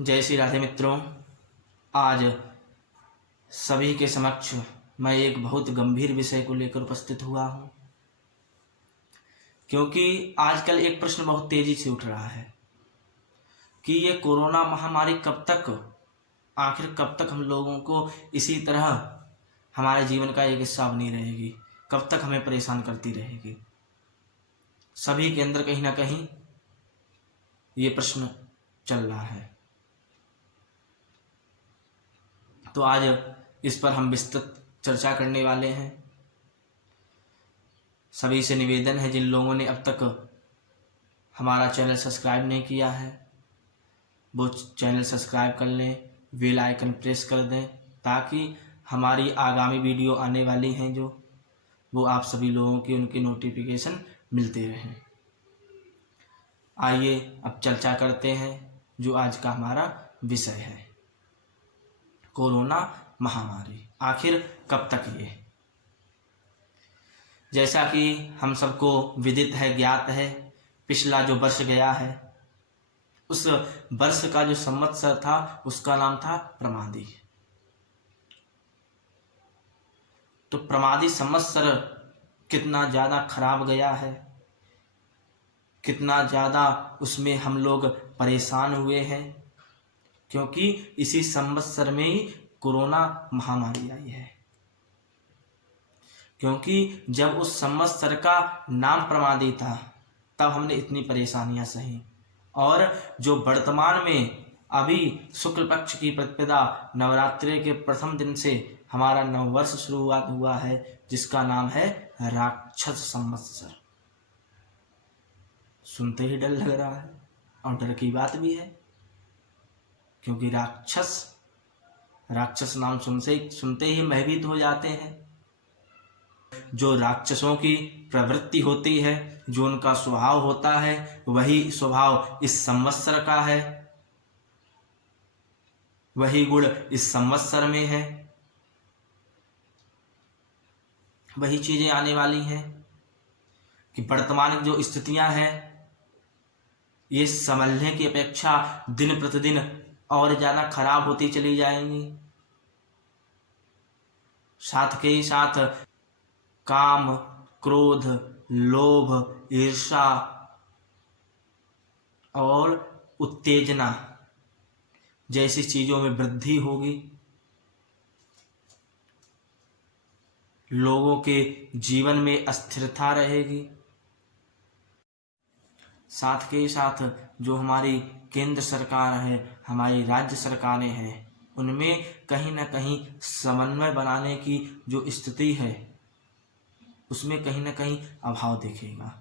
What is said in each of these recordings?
जय श्री राधे मित्रों। आज सभी के समक्ष मैं एक बहुत गंभीर विषय को लेकर उपस्थित हुआ हूं, क्योंकि आजकल एक प्रश्न बहुत तेजी से उठ रहा है कि ये कोरोना महामारी आखिर कब तक हम लोगों को इसी तरह हमारे जीवन का एक हिस्सा बनी रहेगी, कब तक हमें परेशान करती रहेगी। सभी के अंदर कहीं ना कहीं ये प्रश्न चल रहा है। तो आज इस पर हम विस्तृत चर्चा करने वाले हैं। सभी से निवेदन है, जिन लोगों ने अब तक हमारा चैनल सब्सक्राइब नहीं किया है वो चैनल सब्सक्राइब कर लें, बेल आइकन प्रेस कर दें, ताकि हमारी आगामी वीडियो आने वाली हैं जो वो आप सभी लोगों की उनकी नोटिफिकेशन मिलते रहें। आइए अब चर्चा करते हैं जो आज का हमारा विषय है, कोरोना महामारी आखिर कब तक ये। जैसा कि हम सबको विदित है, ज्ञात है, पिछला जो वर्ष गया है उस वर्ष का जो संवत्सर था उसका नाम था प्रमादी। तो प्रमादी संवत्सर कितना ज़्यादा खराब गया है, कितना ज़्यादा उसमें हम लोग परेशान हुए हैं, क्योंकि इसी संवत्सर में ही कोरोना महामारी आई है। क्योंकि जब उस संवत्सर का नाम प्रमादी था तब हमने इतनी परेशानियां सही, और जो वर्तमान में अभी शुक्ल पक्ष की प्रतिपदा नवरात्रि के प्रथम दिन से हमारा नववर्ष शुरुआत हुआ है, जिसका नाम है राक्षस संवत्सर। सुनते ही डर लग रहा है, और डर की बात भी है, क्योंकि राक्षस नाम सुनते ही भयभीत हो जाते हैं। जो राक्षसों की प्रवृत्ति होती है, जो उनका स्वभाव होता है, वही स्वभाव इस संवत्सर का है, वही गुण इस संवत्सर में है, वही चीजें आने वाली हैं कि वर्तमान जो स्थितियां हैं ये संभलने की अपेक्षा दिन प्रतिदिन और ज़्यादा खराब होती चली जाएंगी। साथ के ही साथ काम, क्रोध, लोभ, ईर्ष्या और उत्तेजना जैसी चीज़ों में वृद्धि होगी। लोगों के जीवन में अस्थिरता रहेगी। साथ के ही साथ जो हमारी केंद्र सरकार है, हमारी राज्य सरकारें हैं, उनमें कहीं ना कहीं समन्वय बनाने की जो स्थिति है उसमें कहीं ना कहीं अभाव दिखेगा।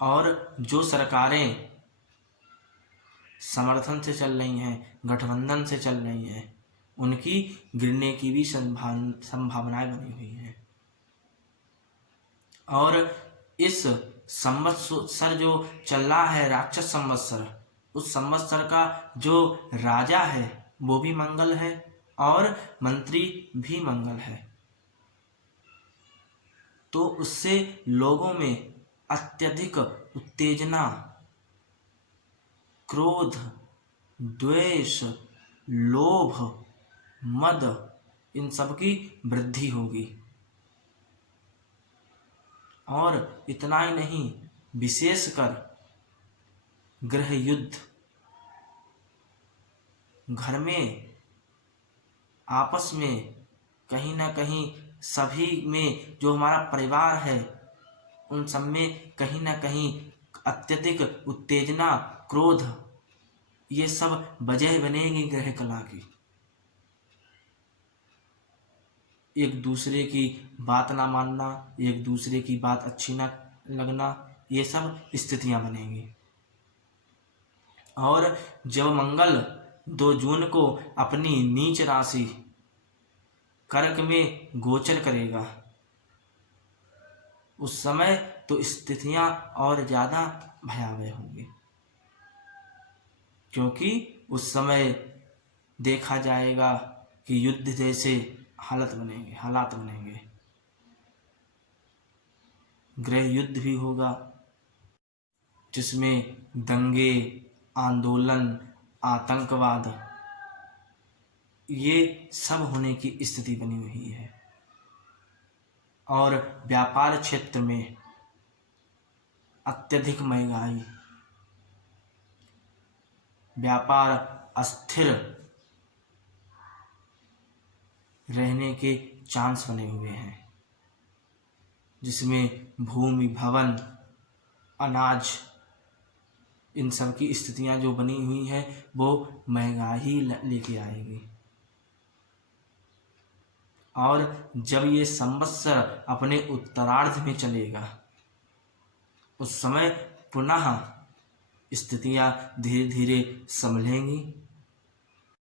और जो सरकारें समर्थन से चल रही हैं, गठबंधन से चल रही हैं, उनकी गिरने की भी संभावनाएं बनी हुई हैं। और इस संवत्सर जो चल रहा है राक्षस संवत्सर, उस संवत्सर का जो राजा है वो भी मंगल है और मंत्री भी मंगल है। तो उससे लोगों में अत्यधिक उत्तेजना, क्रोध, द्वेष, लोभ, मद, इन सब की वृद्धि होगी। और इतना ही नहीं, विशेषकर गृह युद्ध, घर में आपस में कहीं ना कहीं सभी में जो हमारा परिवार है उन सब में कहीं ना कहीं अत्यधिक उत्तेजना, क्रोध, ये सब वजह बनेगी ग्रह कला की। एक दूसरे की बात ना मानना, एक दूसरे की बात अच्छी ना लगना, ये सब स्थितियां बनेंगी। और जब मंगल 2 जून को अपनी नीच राशि कर्क में गोचर करेगा, उस समय तो स्थितियां और ज़्यादा भयावह होंगी, क्योंकि उस समय देखा जाएगा कि युद्ध जैसे हालात बनेंगे। गृह युद्ध भी होगा, जिसमें दंगे, आंदोलन आतंकवाद, ये सब होने की स्थिति बनी हुई है। और व्यापार क्षेत्र में अत्यधिक महंगाई, व्यापार अस्थिर रहने के चांस बने हुए हैं, जिसमें भूमि, भवन, अनाज, इन सब की स्थितियां जो बनी हुई हैं वो महंगाई लेके आएगी। और जब ये संवत्सर अपने उत्तरार्ध में चलेगा उस समय पुनः स्थितियां धीरे धीरे संभलेंगी